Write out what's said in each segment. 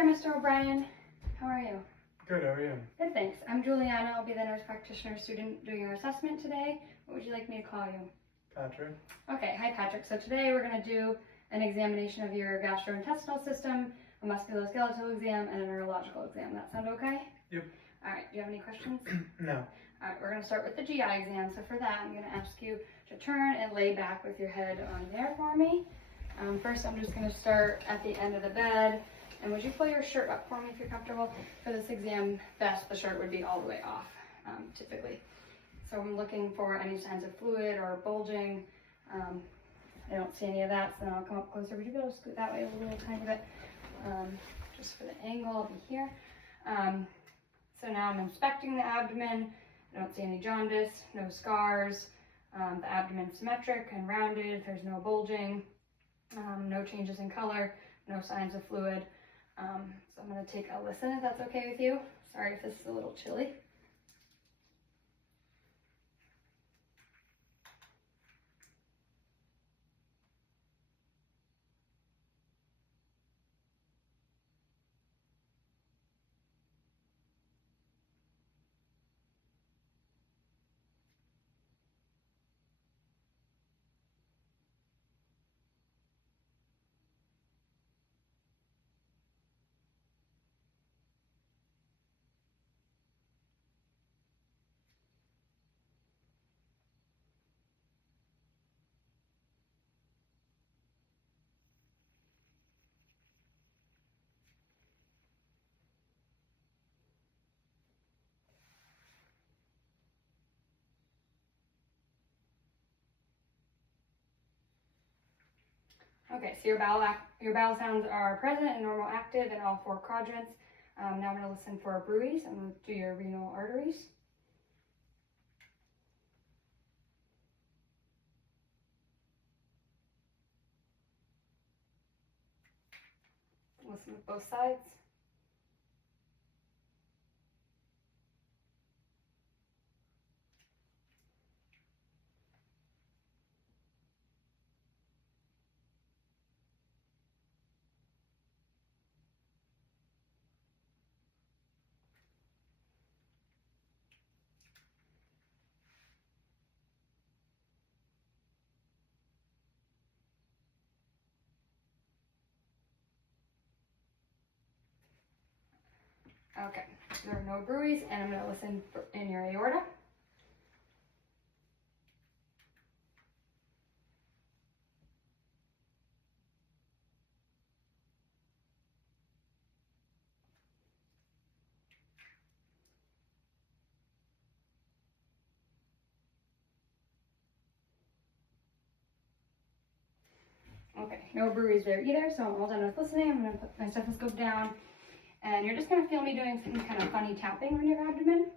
there, Mr. O'Brien. How are you? Good, how are you? Good, thanks. I'm Juliana. I'll be the nurse practitioner student doing your assessment today. What would you like me to call you? Patrick. Okay, hi Patrick. So today we're going to do an examination of your gastrointestinal system, a musculoskeletal exam, and a neurological exam. That sound okay? Yep. All right, do you have any questions? No. All right, we're going to start with the GI exam. So for that, I'm going to ask you to turn and lay back with your head on there for me. First, I'm just going to start at the end of the bed. And would you pull your shirt up for me if you're comfortable? For this exam, best the shirt would be all the way off, typically. So I'm looking for any signs of fluid or bulging. I don't see any of that, so then I'll come up closer. Would you be able to scoot that way a little tiny bit? Just for the angle, I'll be here. So now I'm inspecting the abdomen. I don't see any jaundice, no scars. The abdomen's symmetric and rounded. There's no bulging, no changes in color, no signs of fluid. So I'm going to take a listen if that's okay with you. Sorry if this is a little chilly. Okay, so your bowel sounds are present and normal active in all 4 quadrants. Now I'm going to listen for a bruise. I'm going to do your renal arteries. Listen with both sides. Okay, there are no bruise, and I'm going to listen in your aorta. Okay, no bruise there either, so I'm all done with listening. I'm going to put my stethoscope down, and you're just going to feel me doing some kind of funny tapping on your abdomen.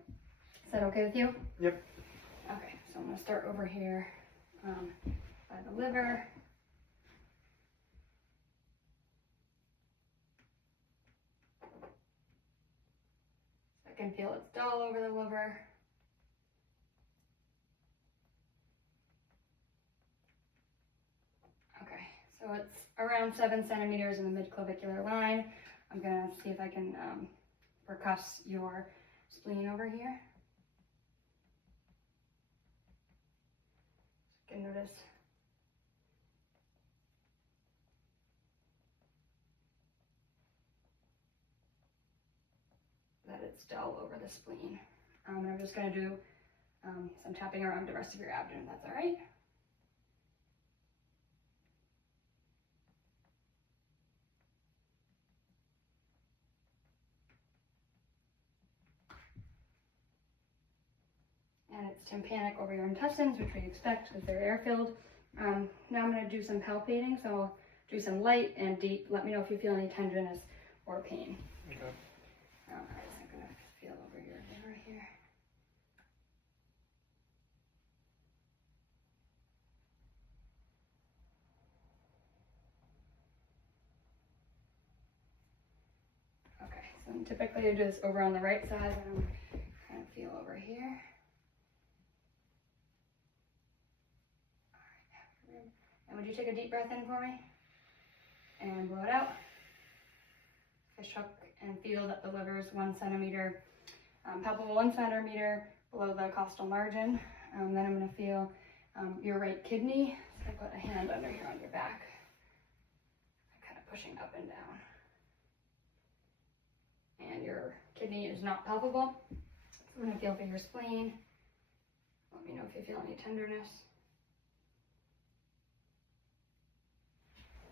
Is that okay with you? Yep. Okay, so I'm going to start over here by the liver. I can feel it's dull over the liver. Okay, so it's around 7 centimeters in the midclavicular line. I'm going to see if I can percuss your spleen over here. You can notice that it's dull over the spleen. And I'm just going to do some tapping around the rest of your abdomen. That's all right? And it's tympanic over your intestines, which we expect because they're air-filled. Now I'm going to do some palpating, so I'll do some light and deep. Let me know if you feel any tenderness or pain. Okay. I'm going to feel over your liver here. Okay, so typically I do this over on the right side, but I'm going to feel over here. And would you take a deep breath in for me? And blow it out. fish hook and feel that the liver is 1 centimeter, palpable 1 centimeter below the costal margin. Then I'm going to feel your right kidney. So I put a hand under here on your back, kind of pushing up and down. And your kidney is not palpable. So I'm going to feel for your spleen. Let me know if you feel any tenderness.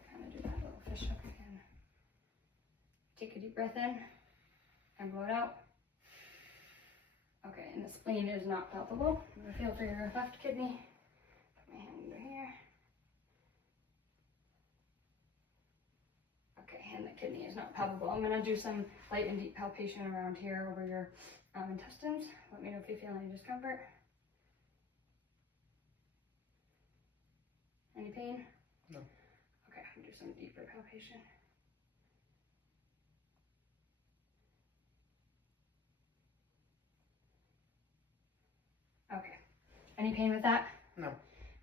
Kind of do that little fish hook again. Take a deep breath in and blow it out. Okay, and the spleen is not palpable. I'm going to feel for your left kidney. Put my hand under here. Okay, and the kidney is not palpable. I'm going to do some light and deep palpation around here over your intestines. Let me know if you feel any discomfort. Any pain? No. Okay, I'm going to do some deeper palpation. Okay. Any pain with that? No.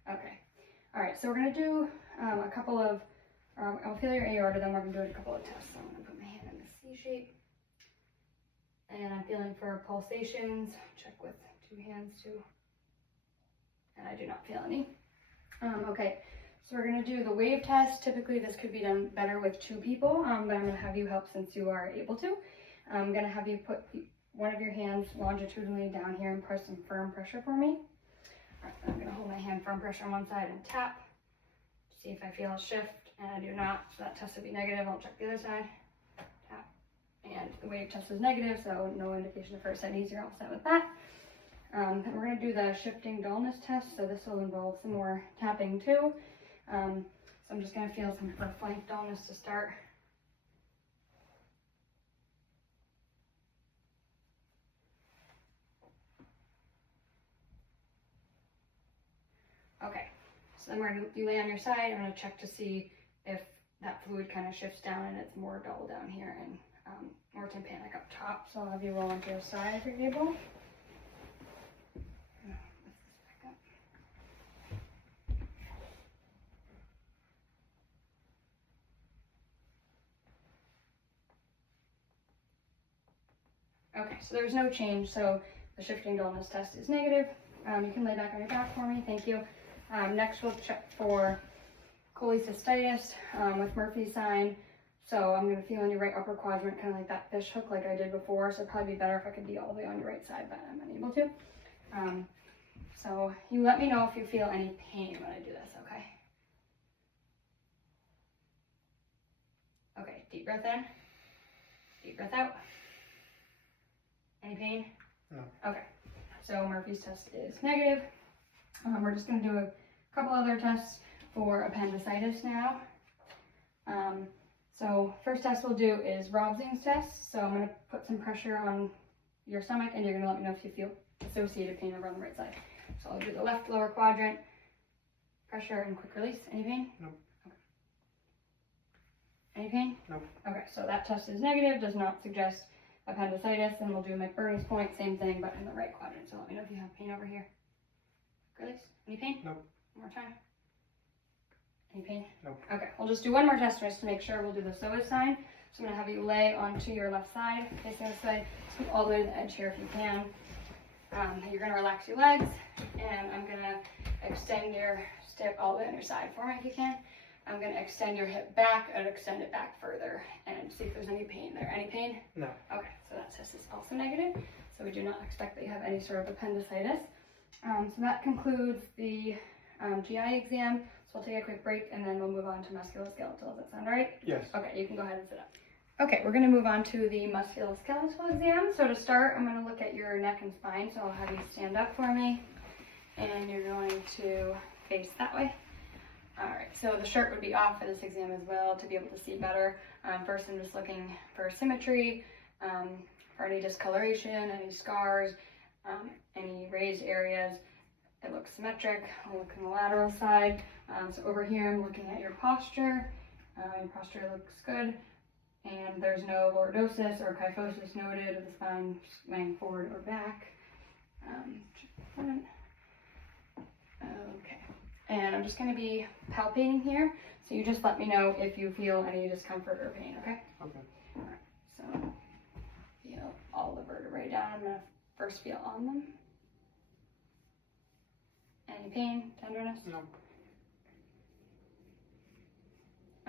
Okay. All right, so we're going to do a couple of, I'll feel your aorta, then we're going to do a couple of tests. So I'm going to put my hand in the C shape. And I'm feeling for pulsations. Check with 2 hands too. And I do not feel any. Okay, so we're going to do the wave test. Typically this could be done better with 2 people, but I'm going to have you help since you are able to. I'm going to have you put one of your hands longitudinally down here and press some firm pressure for me. All right, I'm going to hold my hand firm pressure on one side and tap. See if I feel a shift, and I do not, so that test would be negative. I'll check the other side. Tap. And the wave test is negative, so no indication of first NEs. You're all set with that. Then we're going to do the shifting dullness test, so this will involve some more tapping too. So I'm just going to feel some flank dullness to start. Okay, so then you lay on your side. I'm going to check to see if that fluid kind of shifts down and it's more dull down here and more tympanic up top. So I'll have you roll onto your side if you're able. Okay, so there's no change, so the shifting dullness test is negative. You can lay back on your back for me, thank you. Next we'll check for cholecystitis with Murphy's sign. So I'm going to feel in your right upper quadrant, kind of like that fish hook like I did before, so it'd probably be better if I could be all the way on your right side, but I'm unable to. So you let me know if you feel any pain when I do this, okay? Okay, deep breath in, deep breath out. Any pain? No. Okay, so Murphy's test is negative. We're just going to do a couple other tests for appendicitis now. So first test we'll do is Robson's test. So I'm going to put some pressure on your stomach and you're going to let me know if you feel associated pain over on the right side. So I'll do the left lower quadrant, pressure and quick release. Any pain? No. Okay. Any pain? No. Okay, so that test is negative, does not suggest appendicitis. Then we'll do McBurney's point, same thing, but in the right quadrant. So let me know if you have pain over here. Release. Any pain? No. One more time. Any pain? No. Okay, we'll just do one more test just to make sure. We'll do the psoas sign. So I'm going to have you lay onto your left side, facing this way, scoot all the way to the edge here if you can. You're going to relax your legs, and I'm going to extend your stick all the way on your side for me if you can. I'm going to extend your hip back and extend it back further and see if there's any pain there. Any pain? No. Okay, so that test is also negative. So we do not expect that you have any sort of appendicitis. So that concludes the GI exam. So we'll take a quick break and then we'll move on to musculoskeletal. Does that sound all right? Yes. Okay, you can go ahead and sit up. Okay, we're going to move on to the musculoskeletal exam. So to start, I'm going to look at your neck and spine. So I'll have you stand up for me and you're going to face that way. All right, so the shirt would be off for this exam as well to be able to see better. First, I'm just looking for symmetry, for any discoloration, any scars, any raised areas. It looks symmetric. I'll look on the lateral side. So over here, I'm looking at your posture. Your posture looks good. And there's no lordosis or kyphosis noted of the spine laying forward or back. Okay. And I'm just going to be palpating here. So you just let me know if you feel any discomfort or pain, okay? Okay. All right. So feel all the vertebrae down. I'm gonna first feel on them. Any pain, tenderness? No.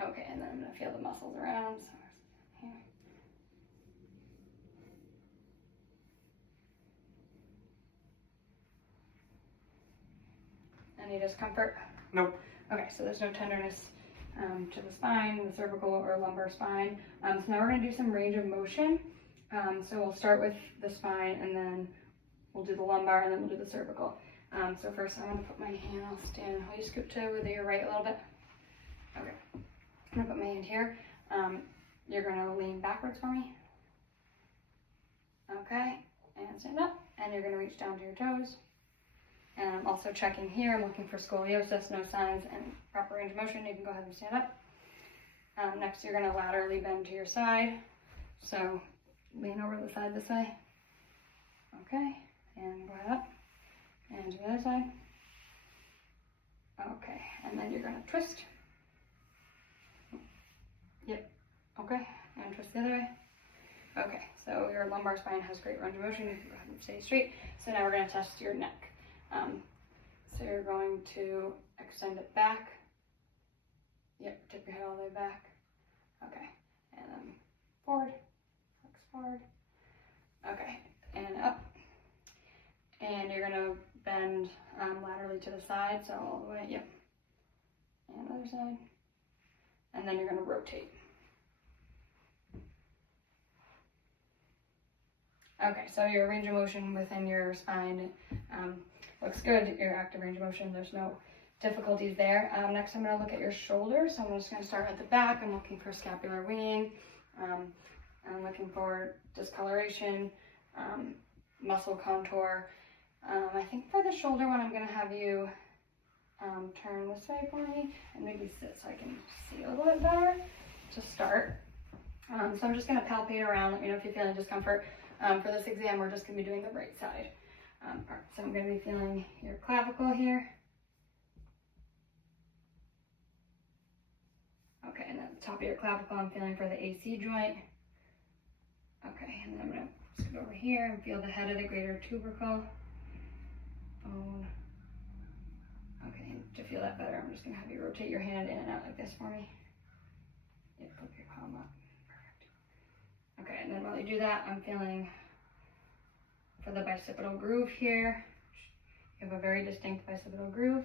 Okay, and then I'm gonna feel the muscles around. So here. Any discomfort? Nope. Okay, so there's no tenderness to the spine, the cervical or lumbar spine. So now we're going to do some range of motion. So we'll start with the spine, and then we'll do the lumbar, and then we'll do the cervical. So first I want to put my hand, I'll stand, will you scoop to with your right a little bit? Okay, I'm going to put my hand here. You're going to lean backwards for me. Okay, and stand up, and you're going to reach down to your toes. And I'm also checking here, I'm looking for scoliosis, no signs, and proper range of motion. You can go ahead and stand up. Next, you're going to laterally bend to your side. So lean over to the side this way. Okay, and go ahead up. And to the other side. Okay, and then you're going to twist. Yep, okay, and twist the other way. Okay, so your lumbar spine has great range of motion. You can go ahead and stay straight. So now we're going to test your neck. So you're going to extend it back. Yep, tip your head all the way back. Okay, and then forward, flex forward. Okay, and up. And you're gonna bend laterally to the side, so all the way, yep. And other side. And then you're gonna rotate. Okay, so your range of motion within your spine looks good. Your active range of motion, there's no difficulties there. Next, I'm going to look at your shoulders. So I'm just going to start at the back. I'm looking for scapular winging. I'm looking for discoloration, muscle contour. I think for the shoulder one, I'm going to have you turn this way for me and maybe sit so I can see a little bit better to start. So I'm just going to palpate around. Let me know if you're feeling discomfort. For this exam, we're just going to be doing the right side. All right, so I'm going to be feeling your clavicle here. Okay, and at the top of your clavicle, I'm feeling for the AC joint. Okay, and then I'm going to scoot over here and feel the head of the greater tubercle bone. Okay, and to feel that better, I'm just going to have you rotate your hand in and out like this for me. Yep, flip your palm up. Okay, and then while you do that, I'm feeling for the bicipital groove here. You have a very distinct bicipital groove.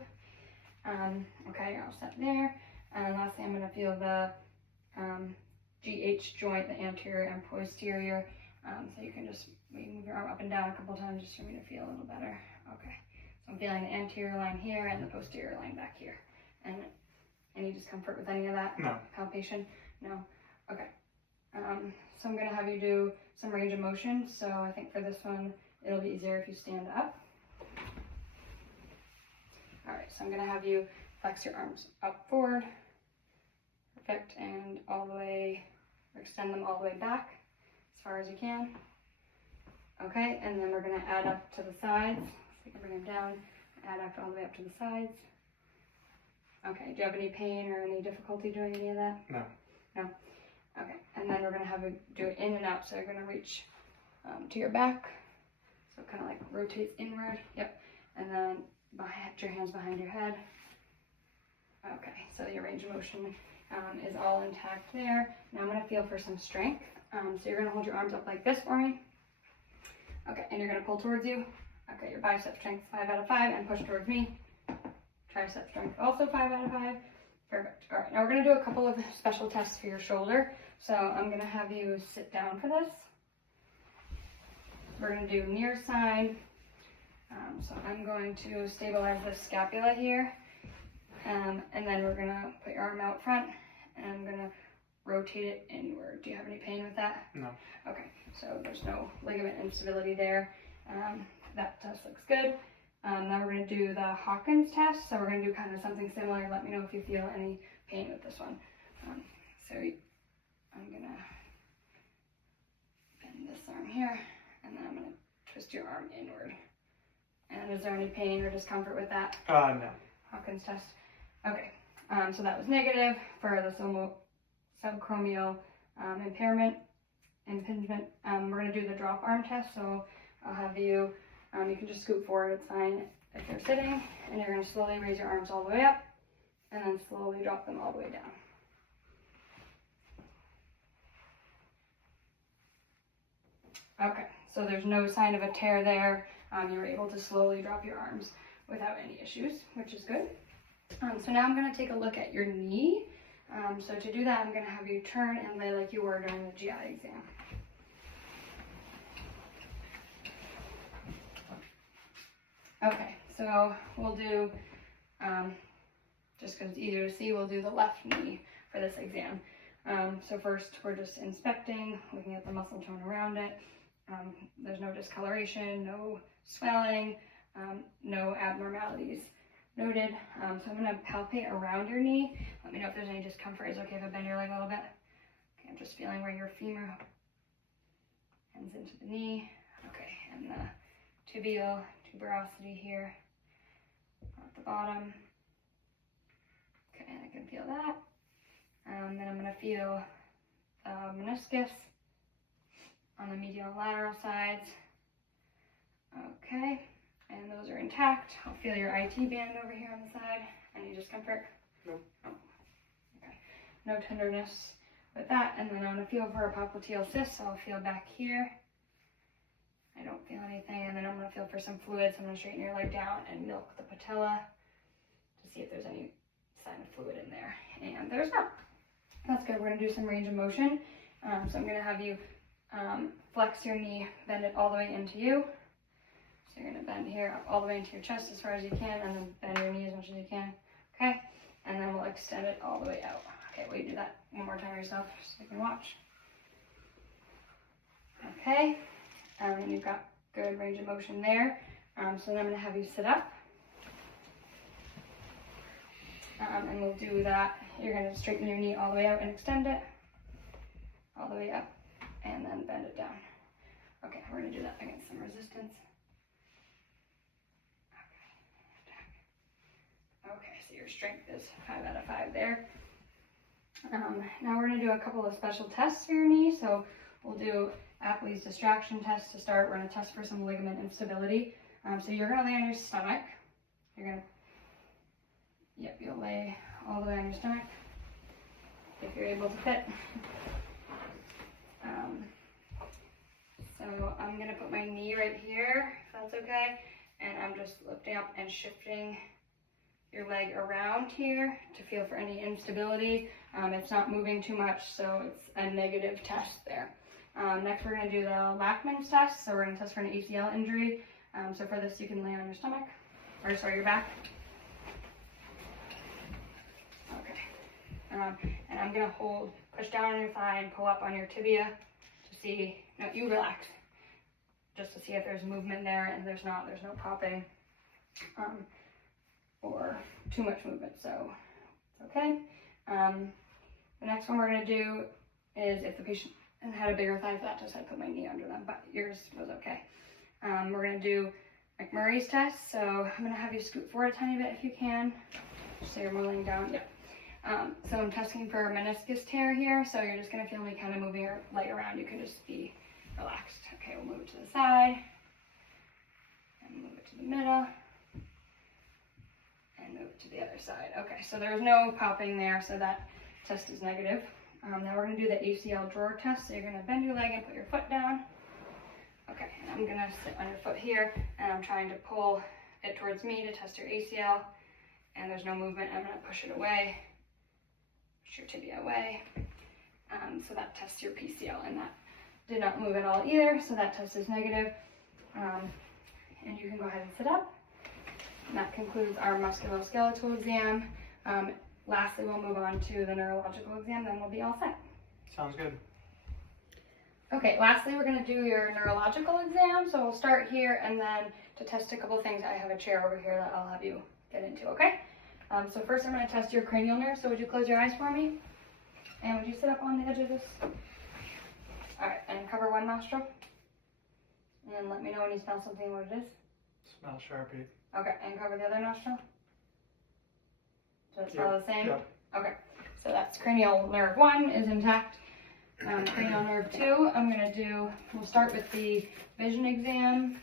Okay, you're all set there. And lastly, I'm going to feel the GH joint, the anterior and posterior. So you can just move your arm up and down a couple times just for me to feel a little better. Okay, so I'm feeling the anterior line here and the posterior line back here. And any discomfort with any of that? No. Palpation? No? Okay. So I'm going to have you do some range of motion. So I think for this one, it'll be easier if you stand up. All right, so I'm going to have you flex your arms up forward. Perfect, and all the way, or extend them all the way back as far as you can. Okay, and then we're going to add up to the sides. So you can bring them down, add up all the way up to the sides. Okay, do you have any pain or any difficulty doing any of that? No. No? Okay, and then we're going to have you do it in and out. So you're going to reach to your back. So it kind of like rotates inward. Yep. And then put your hands behind your head. Okay, so your range of motion is all intact there. Now I'm going to feel for some strength. So you're going to hold your arms up like this for me. Okay, and you're going to pull towards you. Okay, your bicep strength 5 out of 5 and push towards me. Tricep strength also 5 out of 5. Perfect. All right, now we're going to do a couple of special tests for your shoulder. So I'm going to have you sit down for this. We're going to do near side. So I'm going to stabilize the scapula here. And then we're going to put your arm out front and I'm going to rotate it inward. Do you have any pain with that? No. Okay, so there's no ligament instability there. That test looks good. Now we're going to do the Hawkins test. So we're going to do kind of something similar. Let me know if you feel any pain with this one. So I'm going to bend this arm here and then I'm going to twist your arm inward. And is there any pain or discomfort with that? No. Hawkins test. Okay, so that was negative for the subchromial impairment. impingement. We're going to do the drop arm test, so I'll have you, you can just scoot forward, it's fine if you're sitting, and you're going to slowly raise your arms all the way up, and then slowly drop them all the way down. Okay, so there's no sign of a tear there. You were able to slowly drop your arms without any issues, which is good. So now I'm going to take a look at your knee. So to do that, I'm going to have you turn and lay like you were during the GI exam. Okay, so we'll do, just because it's easier to see, we'll do the left knee for this exam. So first, we're just inspecting, looking at the muscle tone around it. There's no discoloration, no swelling, no abnormalities noted. So I'm going to palpate around your knee. Let me know if there's any discomfort. Is it okay if I bend your leg a little bit? Okay, I'm just feeling where your femur ends into the knee. Okay, and the tibial tuberosity here at the bottom. Okay, and I can feel that. Then I'm going to feel meniscus on the medial and lateral sides. Okay, and those are intact. I'll feel your IT band over here on the side. Any discomfort? No. Oh. Okay, no tenderness with that. And then I'm going to feel for a popliteal cyst, so I'll feel back here. I don't feel anything. And then I'm going to feel for some fluid, so I'm going to straighten your leg down and milk the patella to see if there's any sign of fluid in there. And there's not. That's good. We're going to do some range of motion. So I'm going to have you flex your knee, bend it all the way into you. So you're going to bend here up all the way into your chest as far as you can, and then bend your knee as much as you can. Okay? And then we'll extend it all the way out. Okay, will you do that one more time yourself so you can watch? Okay. And you've got good range of motion there. So then I'm going to have you sit up. And we'll do that. You're going to straighten your knee all the way out and extend it. All the way up. And then bend it down. Okay, we're going to do that against some resistance. Okay, so your strength is 5 out of 5 there. Now we're going to do a couple of special tests for your knee. So we'll do Apley's distraction test to start. We're going to test for some ligament instability. So you're going to lay on your stomach. You're going to, yep, you'll lay all the way on your stomach if you're able to fit. So I'm going to put my knee right here, if that's okay. And I'm just lifting up and shifting your leg around here to feel for any instability. It's not moving too much, so it's a negative test there. Next, we're going to do the Lachman's test. So we're going to test for an ACL injury. So for this, you can lay on your stomach, or sorry, your back. Okay. And I'm going to push down on your thigh and pull up on your tibia to see, no, you relax, just to see if there's movement there, and there's not, there's no popping or too much movement, so it's okay. The next one we're going to do is if the patient had a bigger thigh for that test, I'd put my knee under them, but yours was okay. We're going to do McMurray's test, so I'm going to have you scoot forward a tiny bit if you can, so you're rolling down. Yep. So I'm testing for a meniscus tear here, so you're just going to feel me kind of moving your leg around. You can just be relaxed. Okay, we'll move it to the side, and move it to the middle, and move it to the other side. Okay, so there's no popping there, so that test is negative. Now we're going to do the ACL drawer test, so you're going to bend your leg and put your foot down. Okay, and I'm going to sit on your foot here, and I'm trying to pull it towards me to test your ACL, and there's no movement. I'm going to push it away, push your tibia away, so that tests your PCL, and that did not move at all either, so that test is negative. And you can go ahead and sit up. And that concludes our musculoskeletal exam. Lastly, we'll move on to the neurological exam, then we'll be all set. Sounds good. Okay, lastly, we're going to do your neurological exam. So we'll start here, and then to test a couple things, I have a chair over here that I'll have you get into, okay? So first I'm going to test your cranial nerve. So would you close your eyes for me? And would you sit up on the edge of this? All right, and cover one nostril. And let me know when you smell something, what it is. Smell Sharpie. Okay, and cover the other nostril. Does it smell the same? Yep. Okay, so that's cranial nerve 1 is intact. Cranial nerve 2, we'll start with the vision exam.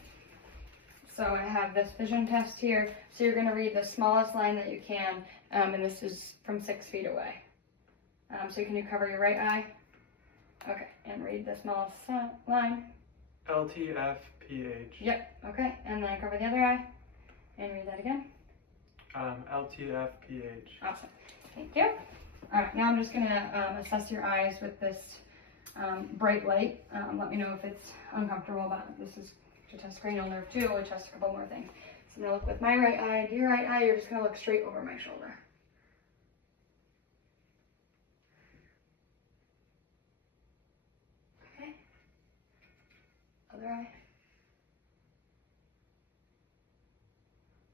So I have this vision test here. So you're going to read the smallest line that you can, and this is from 6 feet away. So can you cover your right eye? Okay, and read the smallest line. LTFPH. Yep, okay, and then cover the other eye, and read that again. LTFPH. Awesome, thank you. Alright, now I'm just going to assess your eyes with this bright light. Let me know if it's uncomfortable, but this is to test cranial nerve 2, we'll test a couple more things. So I'm going to look with my right eye and your right eye, you're just going to look straight over my shoulder. Okay. Other eye.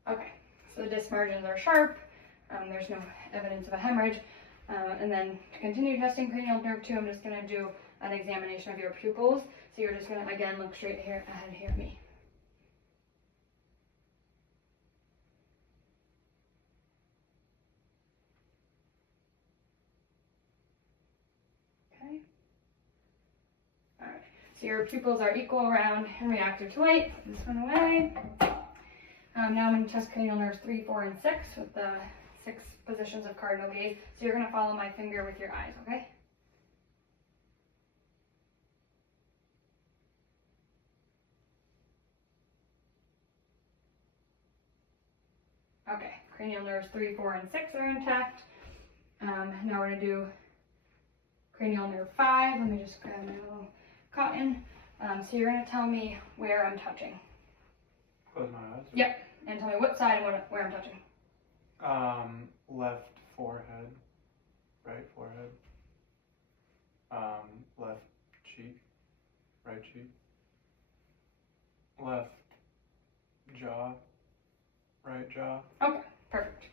Okay, so the disc margins are sharp, there's no evidence of a hemorrhage. And then to continue testing cranial nerve 2, I'm just going to do an examination of your pupils. So you're just going to, again, look straight here, ahead here at me. Okay. All right. So your pupils are equal, round, and reactive to light. Put this one away. Now I'm going to test cranial nerves 3, 4, and 6 with the 6 positions of cardinal gaze. So you're going to follow my finger with your eyes, okay? Okay, cranial nerves 3, 4, and 6 are intact. Now we're going to do cranial nerve 5. Let me just grab my little cotton. So you're going to tell me where I'm touching. Close my eyes. Yep, and tell me what side and where I'm touching. Left forehead, right forehead, left cheek, right cheek, left jaw, right jaw. Okay, perfect.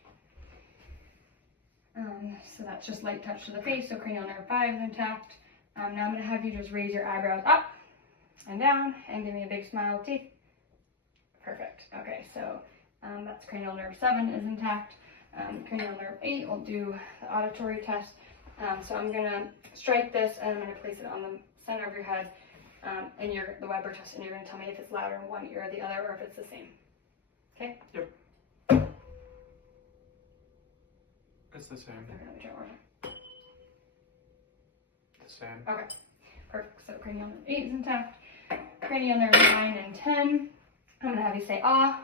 So that's just light touch to the face, so cranial nerve 5 is intact. Now I'm going to have you just raise your eyebrows up and down and give me a big smile with teeth. Perfect. Okay, so that's cranial nerve 7 is intact. Cranial nerve 8, we'll do the auditory test. So I'm going to strike this and I'm going to place it on the center of your head and the Weber test, and you're going to tell me if it's louder in one ear or the other, or if it's the same. Okay? Yep. It's the same. Okay, let me try one more. The same. Okay, perfect. So cranial nerve 8 is intact. Cranial nerve 9 and 10, I'm going to have you say ah.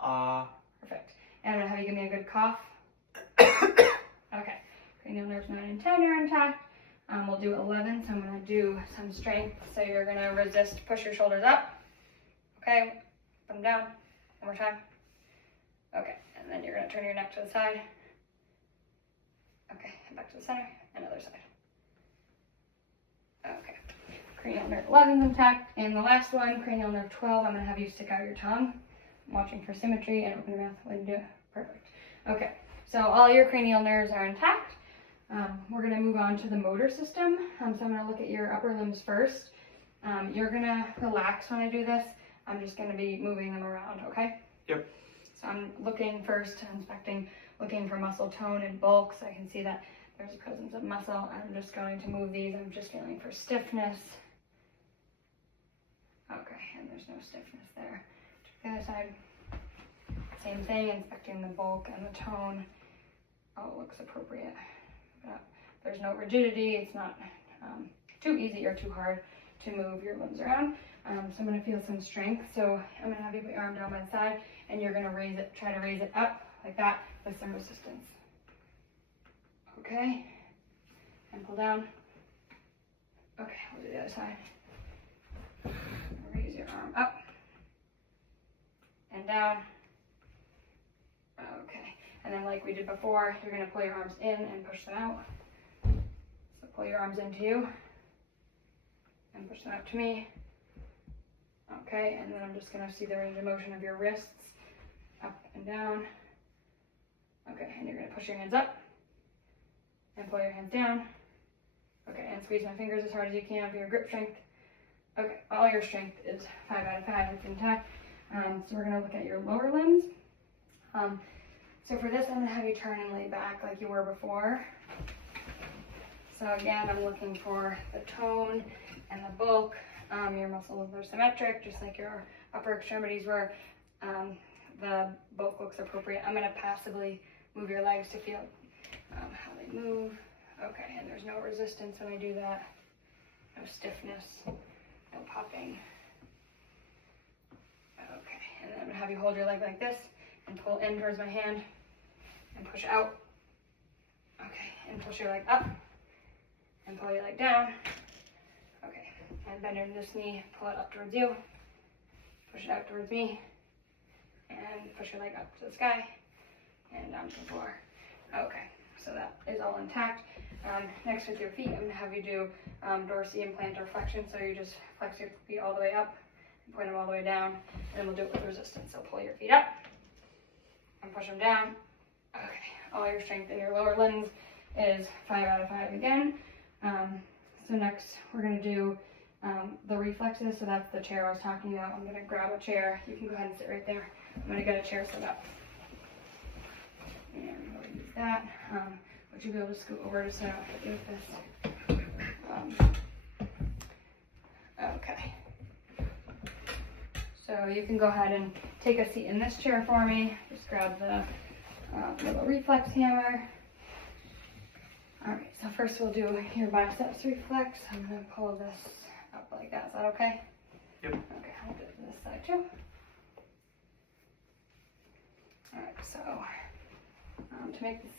Ah. Perfect. And I'm going to have you give me a good cough. Okay. Cranial nerves 9 and 10 are intact. We'll do 11, so I'm going to do some strength. So you're going to resist, push your shoulders up. Okay, put them down. One more time. Okay, and then you're going to turn your neck to the side. Okay, and back to the center, and other side. Okay, cranial nerve 11 is intact. And the last one, cranial nerve 12, I'm going to have you stick out your tongue. I'm watching for symmetry and open your mouth when you do it. Perfect. Okay, so all your cranial nerves are intact. We're going to move on to the motor system. So I'm going to look at your upper limbs first. You're going to relax when I do this. I'm just going to be moving them around, okay? Yep. So I'm looking first, inspecting, looking for muscle tone and bulk, so I can see that there's a presence of muscle. I'm just going to move these. I'm just feeling for stiffness. Okay, and there's no stiffness there. The other side, same thing, inspecting the bulk and the tone. Oh, it looks appropriate. There's no rigidity. It's not too easy or too hard to move your limbs around. So I'm going to feel some strength. So I'm going to have you put your arm down by the side, and you're going to raise it, try to raise it up like that with some resistance. Okay, and pull down. Okay, we'll do the other side. Raise your arm up and down. Okay, and then like we did before, you're going to pull your arms in and push them out. So pull your arms into you and push them out to me. Okay, and then I'm just going to see the range of motion of your wrists up and down. Okay, and you're going to push your hands up and pull your hands down. Okay, and squeeze my fingers as hard as you can for your grip strength. Okay, all your strength is 5 out of 5, it's intact. So we're going to look at your lower limbs. So for this, I'm going to have you turn and lay back like you were before. So again, I'm looking for the tone and the bulk. Your muscles are symmetric, just like your upper extremities were. The bulk looks appropriate. I'm gonna passively move your legs to feel how they move. Okay, and there's no resistance when I do that. No stiffness, no popping. Okay, and then I'm gonna have you hold your leg like this and pull in towards my hand and push out. Okay, and push your leg up and pull your leg down. Okay, and bend your this knee, pull it up towards you, push it out towards me, and push your leg up to the sky and down to the floor. Okay, so that is all intact. Next with your feet, I'm gonna have you do dorsi and plantar flexion. So you just flex your feet all the way up and point them all the way down, and then we'll do it with resistance. So pull your feet up and push them down. Okay, all your strength in your lower limbs is 5 out of 5 again. So next we're gonna do the reflexes. So that's the chair I was talking about. I'm gonna grab a chair. You can go ahead and sit right there. I'm gonna get a chair set up. And we'll use that. Would you be able to scoot over to sit up with this? Okay. So you can go ahead and take a seat in this chair for me. Just grab the little reflex hammer. All right, so first we'll do your biceps reflex. I'm gonna pull this up like that. Is that okay? Yep. Okay, I'll do it to this side too. All right, so to make this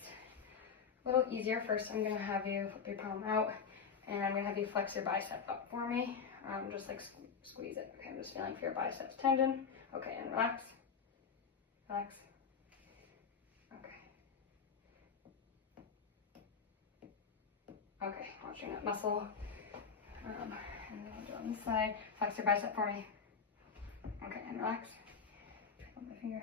a little easier, first I'm gonna have you flip your palm out, and I'm gonna have you flex your bicep up for me. Just like squeeze it. Okay, I'm just feeling for your biceps tendon. Okay, and relax. Relax. Okay, watching that muscle. And then we'll do on this side. Flex your bicep for me. Okay, and relax. Pick up the finger.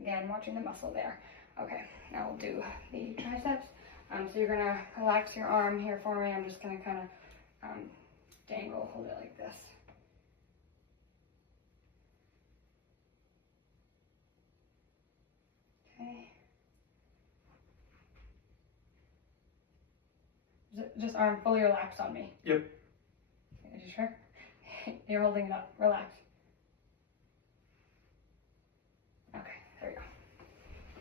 Again, watching the muscle there. Okay, now we'll do the triceps. So you're gonna relax your arm here for me. I'm just gonna kind of dangle, hold it like this. Okay. Just arm fully relaxed on me. Yep. Are you sure? You're holding it up. Relax. Okay, there we go.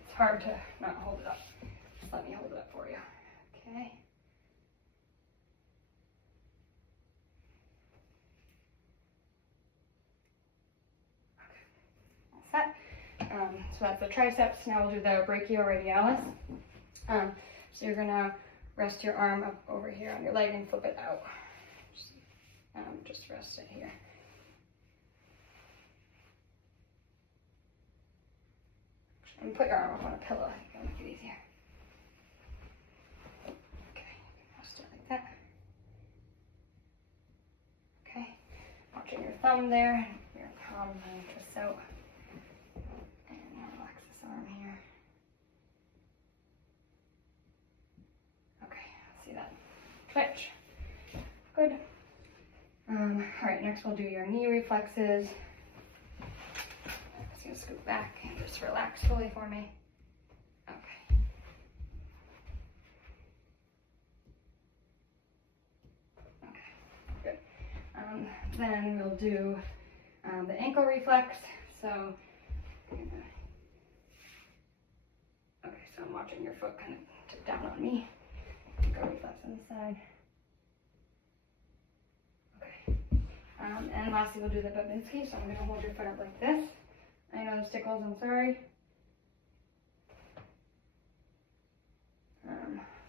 It's hard to not hold it up. Just let me hold it up for you. Okay. All set. So that's the triceps. Now we'll do the brachioradialis. So you're gonna rest your arm up over here on your leg and flip it out. Just rest it here. And put your arm up on a pillow. I think that'll make it easier. Okay, you can rest it like that. Okay, watching your thumb there, your palm and twist out. And now relax this arm here. Okay, see that twitch. Good. All right, next we'll do your knee reflexes. I'm just gonna scoot back and just relax fully for me. Okay. Okay, good. Then we'll do the ankle reflex. So, okay, so I'm watching your foot kind of tip down on me. Ankle reflex on the side. And lastly, we'll do the Babinski. So I'm going to hold your foot up like this. I know this tickles, I'm sorry. Okay.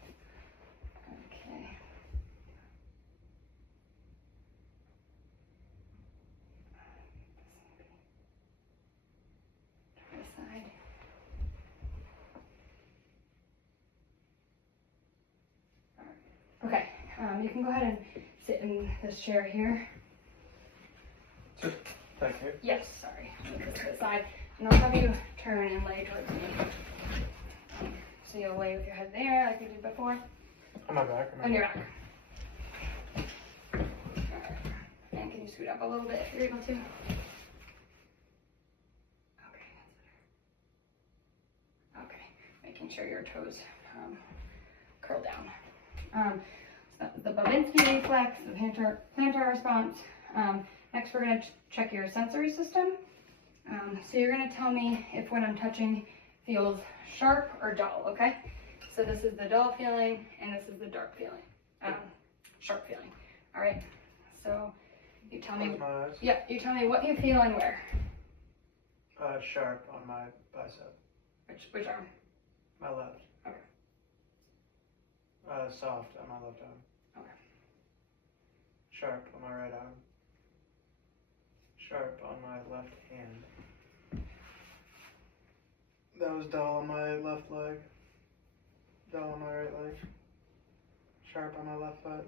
Try this side. Okay, you can go ahead and sit in this chair here. Thank you. Yes, sorry. Move this to the side. And I'll have you turn and lay towards me. So you'll lay with your head there like we did before. On my back. On your back. Alright. And can you scoot up a little bit if you're able to? Okay, that's better. Okay, making sure your toes curl down. So the Babinski reflex, the plantar response. Next, we're going to check your sensory system. So you're going to tell me if what I'm touching feels sharp or dull, okay? So this is the dull feeling, and this is the dark feeling, sharp feeling. All right. So you tell me. Close my eyes. Yeah, you tell me what you feel and where. Sharp on my bicep. Which arm? My left. Okay. Soft on my left arm. Okay. Sharp on my right arm. Sharp on my left hand. That was dull on my left leg. Dull on my right leg. Sharp on my left foot.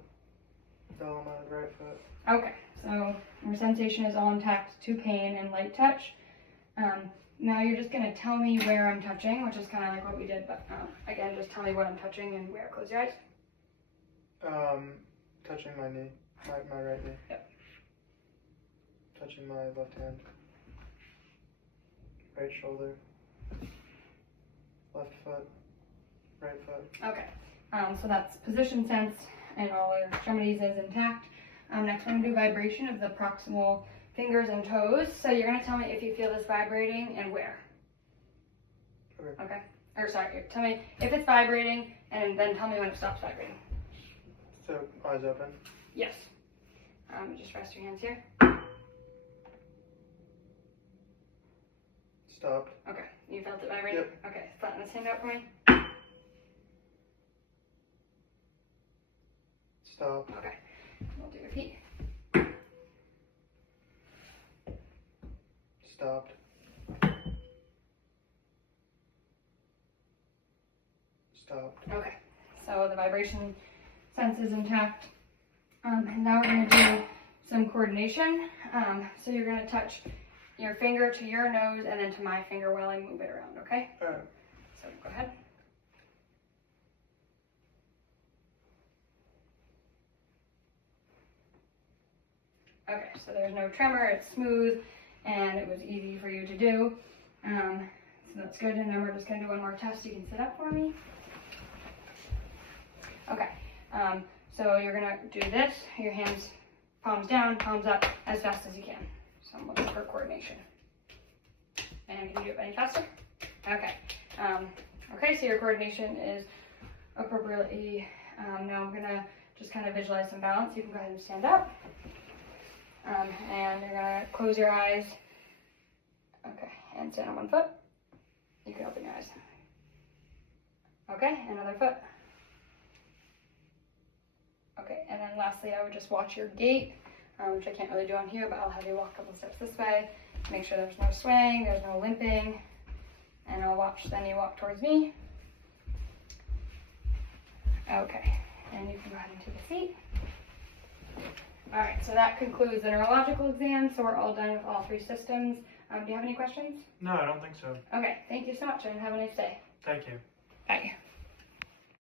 Dull on my right foot. Okay, so your sensation is all intact to pain and light touch. Now you're just going to tell me where I'm touching, which is kind of like what we did, but again, just tell me what I'm touching and where. Close your eyes. Touching my knee. My right knee. Yep. Touching my left hand. Right shoulder. Left foot. Right foot. Okay, so that's position sense and all your extremities is intact. Next, I'm going to do vibration of the proximal fingers and toes. So you're going to tell me if you feel this vibrating and where. Okay. Or sorry, tell me if it's vibrating and then tell me when it stops vibrating. So, eyes open. Yes. Just rest your hands here. Stopped. Okay. You felt it vibrating? Yep. Okay. Flatten this hand out for me. Stopped. Okay. We'll do your feet. Stopped. Stopped. Okay. So the vibration sense is intact. And now we're going to do some coordination. So you're going to touch your finger to your nose and then to my finger while I move it around, okay? Alright. So go ahead. Okay, so there's no tremor, it's smooth, and it was easy for you to do. So that's good, and then we're just going to do one more test. You can sit up for me. Okay, so you're going to do this, your hands palms down, palms up, as fast as you can. So I'm looking for coordination. And can you do it any faster? Okay. Okay, so your coordination is appropriately, now I'm going to just kind of visualize some balance. You can go ahead and stand up. And you're going to close your eyes. Okay, and stand on one foot. You can open your eyes. Okay, another foot. Okay, and then lastly, I would just watch your gait, which I can't really do on here, but I'll have you walk a couple steps this way. Make sure there's no swaying, there's no limping, and I'll watch, then you walk towards me. Okay, and you can go ahead and take a seat. All right, so that concludes the neurological exam, so we're all done with all three systems. Do you have any questions? No, I don't think so. Okay, thank you so much, and have a nice day. Thank you. Bye.